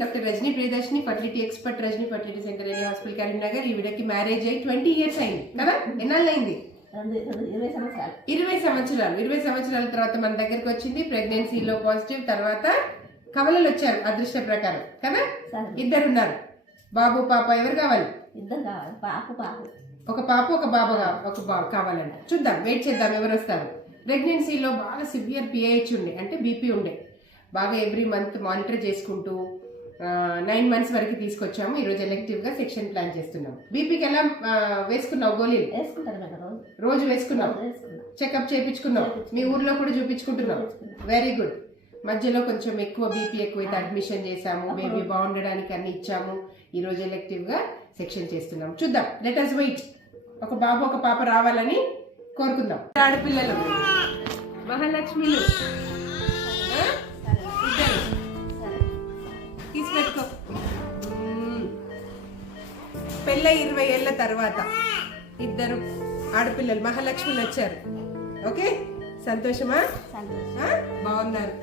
Doctor Rajani Priyadarshini fertility expert, Rajani fertility centre area hospital Karimnagar. ఈ వీడియోకి marriage అయ్యి 20 years అయింది కదా? ఎన్నాళ్ళు అయింది? 20 సంవత్సరాలు. 20 సంవత్సరాల తర్వాత మన దగ్గరకు వచ్చింది. ప్రెగ్నెన్సీలో పాజిటివ్, తర్వాత కవలలు వచ్చారు అదృష్ట ప్రకారం కదా? 2 ఉన్నారు, బాబు పాప. ఎవరు కావాలి? 2 కావాలి, పాప. ఒక పాప ఒక బాబు కావాలంట. చూద్దాం, వెయిట్ చేద్దాం ఎవరు వస్తారు. ప్రెగ్నెన్సీలో బాగా సివియర్ పిహెచ్ ఉండే, అంటే బీపీ ఉండే. బాగా ఎవ్రీ మంత్ మానిటర్ చేసుకుంటూ 9 months వరకు తీసుకొచ్చాము. ఈరోజు ఎలెక్టివ్ గా సెక్షన్ ప్లాన్ చేస్తున్నాం. బీపీకి ఎలా వేసుకున్నావు గోళీలు? రోజు వేసుకున్నావు, చెకప్ చేయించుకున్నావు, మీ ఊర్లో కూడా చూపించుకుంటున్నావు. Very good. మధ్యలో కొంచెం ఎక్కువ బీపీ ఎక్కువైతే అడ్మిషన్ చేసాము, బేబీ బాగుండడానికి అన్ని ఇచ్చాము. ఈ రోజు ఎలెక్టివ్ గా సెక్షన్ చేస్తున్నాం. చూద్దాం, లెట్ us వెయిట్. ఒక బాబు ఒక పాప రావాలని కోరుకుందాం. ఆడపిల్లలు మహాలక్ష్మిలు తీసి పెట్టుకో. పెళ్ళై 20 ఏళ్ల తర్వాత 2 ఆడపిల్లలు మహాలక్ష్మిలు వచ్చారు. ఓకే, సంతోషమా? బాగున్నారు.